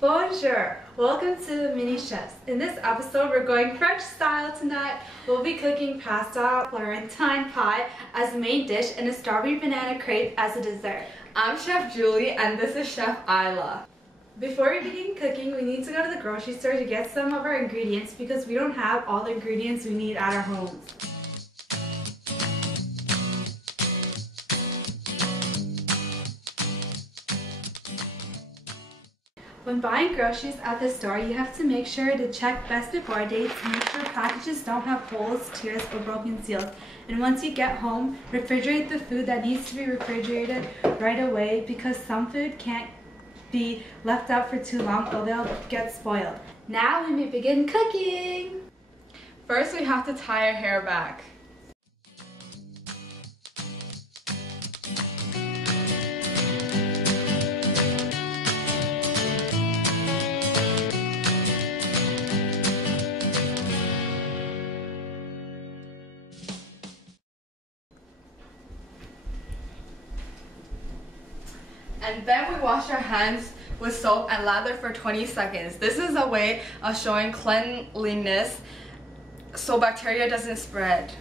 Bonjour! Welcome to the Mini Chefs. In this episode, we're going French style tonight. We'll be cooking pasta Florentine pie as the main dish and a strawberry banana crepe as a dessert. I'm Chef Julie and this is Chef Ahilah. Before we begin cooking, we need to go to the grocery store to get some of our ingredients because we don't have all the ingredients we need at our homes. When buying groceries at the store, you have to make sure to check best before dates and make sure packages don't have holes, tears, or broken seals. And once you get home, refrigerate the food that needs to be refrigerated right away because some food can't be left out for too long or they'll get spoiled. Now we may begin cooking! First we have to tie our hair back. And then we wash our hands with soap and lather for 20 seconds. This is a way of showing cleanliness so bacteria doesn't spread.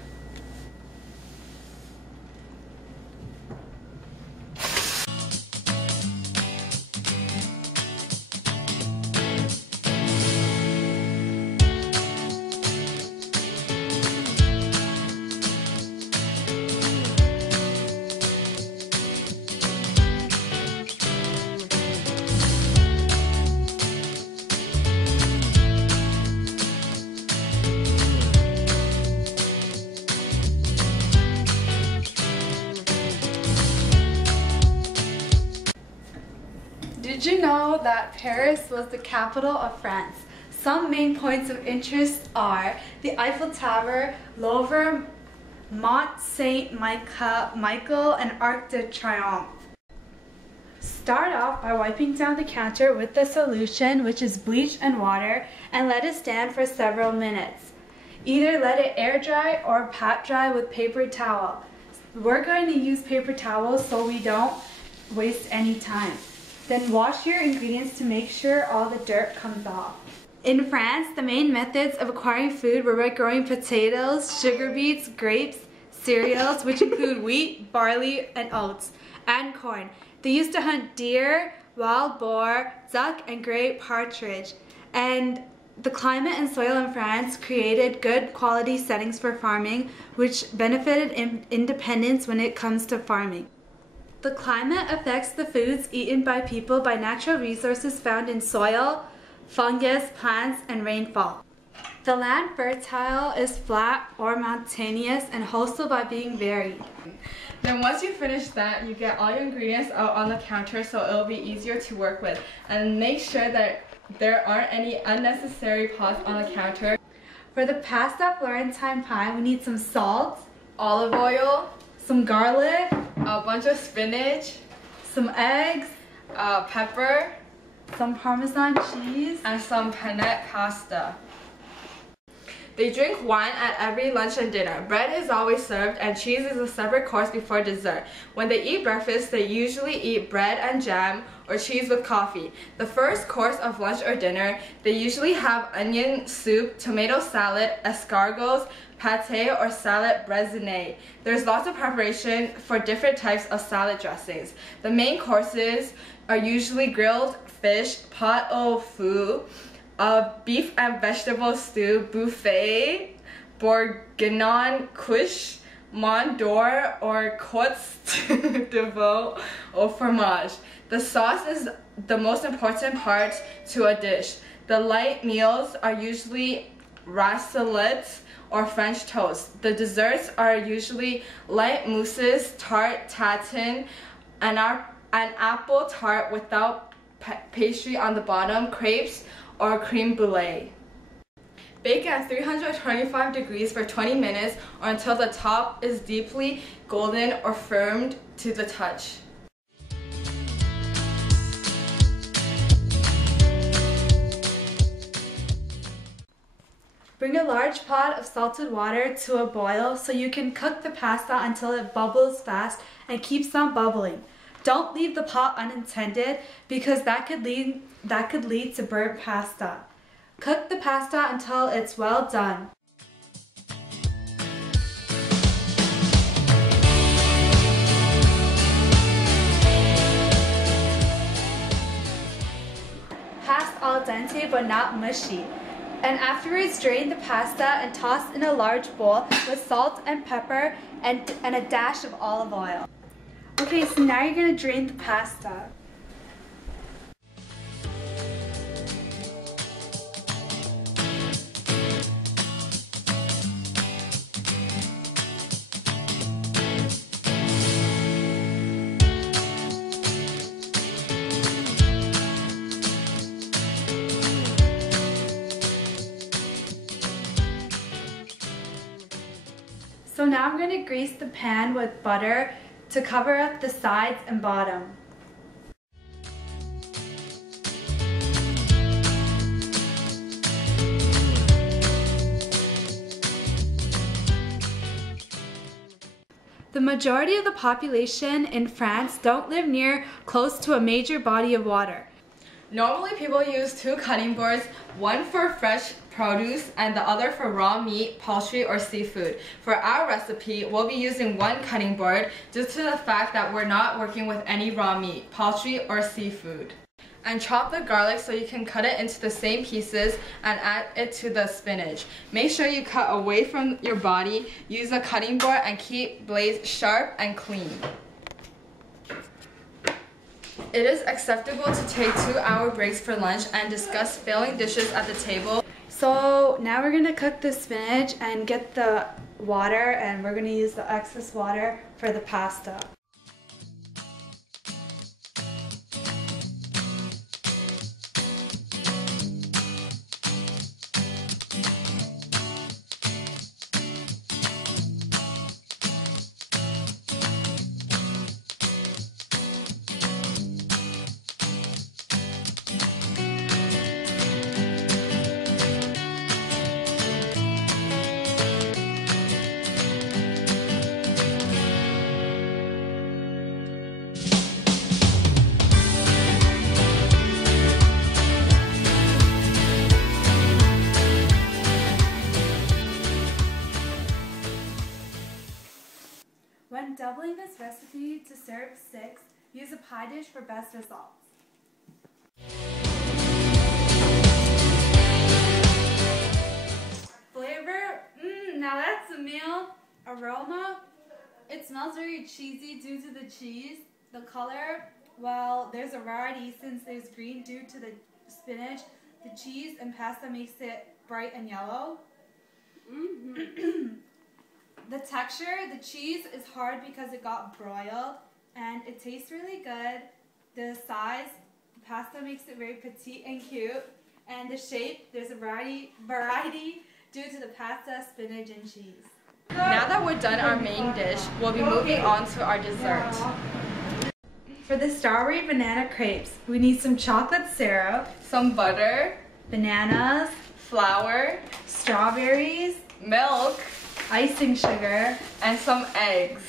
Did you know that Paris was the capital of France? Some main points of interest are the Eiffel Tower, Louvre, Mont Saint-Michel, and Arc de Triomphe. Start off by wiping down the counter with the solution, which is bleach and water, and let it stand for several minutes. Either let it air dry or pat dry with paper towel. We're going to use paper towels so we don't waste any time. Then wash your ingredients to make sure all the dirt comes off. In France, the main methods of acquiring food were by growing potatoes, sugar beets, grapes, cereals, which include wheat, barley, and oats, and corn. They used to hunt deer, wild boar, duck, and gray partridge. And the climate and soil in France created good quality settings for farming, which benefited independence when it comes to farming. The climate affects the foods eaten by people by natural resources found in soil, fungus, plants, and rainfall. The land fertile is flat or mountainous and hostile by being varied. Then once you finish that, you get all your ingredients out on the counter so it'll be easier to work with. And make sure that there aren't any unnecessary pots on the counter. For the pasta Florentine pie, we need some salt, Olive oil, some garlic, a bunch of spinach, some eggs, pepper, some Parmesan cheese, and some penne pasta. They drink wine at every lunch and dinner. Bread is always served and cheese is a separate course before dessert. When they eat breakfast, they usually eat bread and jam or cheese with coffee. The first course of lunch or dinner, they usually have onion soup, tomato salad, escargots, pate, or salad braisine. There's lots of preparation for different types of salad dressings. The main courses are usually grilled fish, pot au feu, beef and vegetable stew, buffet, bourguignon, couche, mont d'or, or côte de veau au fromage. The sauce is the most important part to a dish. The light meals are usually raclette or French toast. The desserts are usually light mousses, tart tatin, and an apple tart without pastry on the bottom, crepes, or creme brulee. Bake at 325 degrees for 20 minutes or until the top is deeply golden or firmed to the touch. Bring a large pot of salted water to a boil so you can cook the pasta until it bubbles fast and keeps on bubbling. Don't leave the pot unattended because that could lead to burnt pasta. Cook the pasta until it's well done. Past al dente but not mushy. And afterwards drain the pasta and toss in a large bowl with salt and pepper and a dash of olive oil. Okay, so now you're going to drain the pasta. So now I'm going to grease the pan with butter to cover up the sides and bottom. The majority of the population in France don't live close to a major body of water. Normally people use 2 cutting boards, one for fresh produce and the other for raw meat, poultry, or seafood. For our recipe, we'll be using 1 cutting board due to the fact that we're not working with any raw meat, poultry, or seafood. And chop the garlic so you can cut it into the same pieces and add it to the spinach. Make sure you cut away from your body, use a cutting board, and keep blades sharp and clean. It is acceptable to take 2-hour breaks for lunch and discuss failing dishes at the table. So now we're going to cook the spinach and get the water, and we're going to use the excess water for the pasta. When doubling this recipe to serve 6, use a pie dish for best results. Flavor, now that's a meal. Aroma, it smells very cheesy due to the cheese. The color, well, there's a variety since there's green due to the spinach. The cheese and pasta makes it bright and yellow. The texture, the cheese is hard because it got broiled, and it tastes really good. The size, the pasta makes it very petite and cute, and the shape, there's a variety due to the pasta, spinach, and cheese. Now that we're done our main dish, we'll be moving on to our dessert. For the strawberry banana crepes, we need some chocolate syrup, Some butter, bananas, flour, strawberries, milk, icing sugar, and some eggs.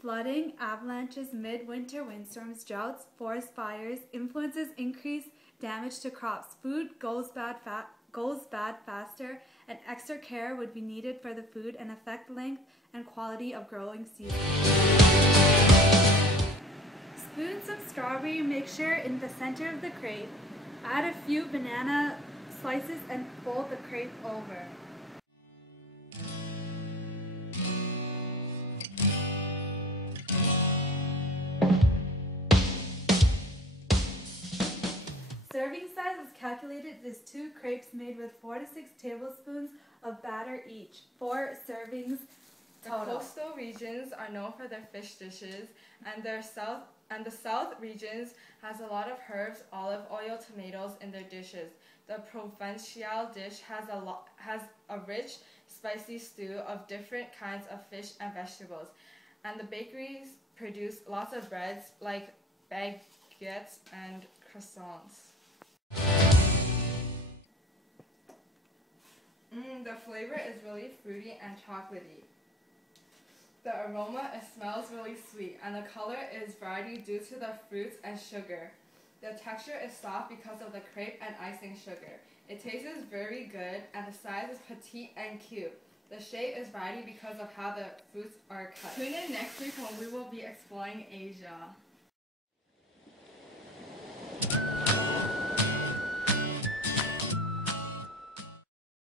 Flooding, avalanches, midwinter windstorms, droughts, forest fires, influences increase damage to crops. Food goes bad faster, and extra care would be needed for the food and affect length and quality of growing season. Spoon some strawberry mixture in the center of the crepe. Add a few banana slices and fold the crepe over. Serving size has calculated it is 2 crepes made with 4 to 6 tablespoons of batter each, 4 servings total. The coastal regions are known for their fish dishes, and the south regions has a lot of herbs, olive oil, tomatoes in their dishes. The Provençal dish has a rich, spicy stew of different kinds of fish and vegetables, and the bakeries produce lots of breads like baguettes and croissants. The flavor is really fruity and chocolatey. The aroma, it smells really sweet, and the color is variety due to the fruits and sugar. The texture is soft because of the crepe and icing sugar. It tastes very good, and the size is petite and cute. The shape is variety because of how the fruits are cut. Tune in next week when we will be exploring Asia.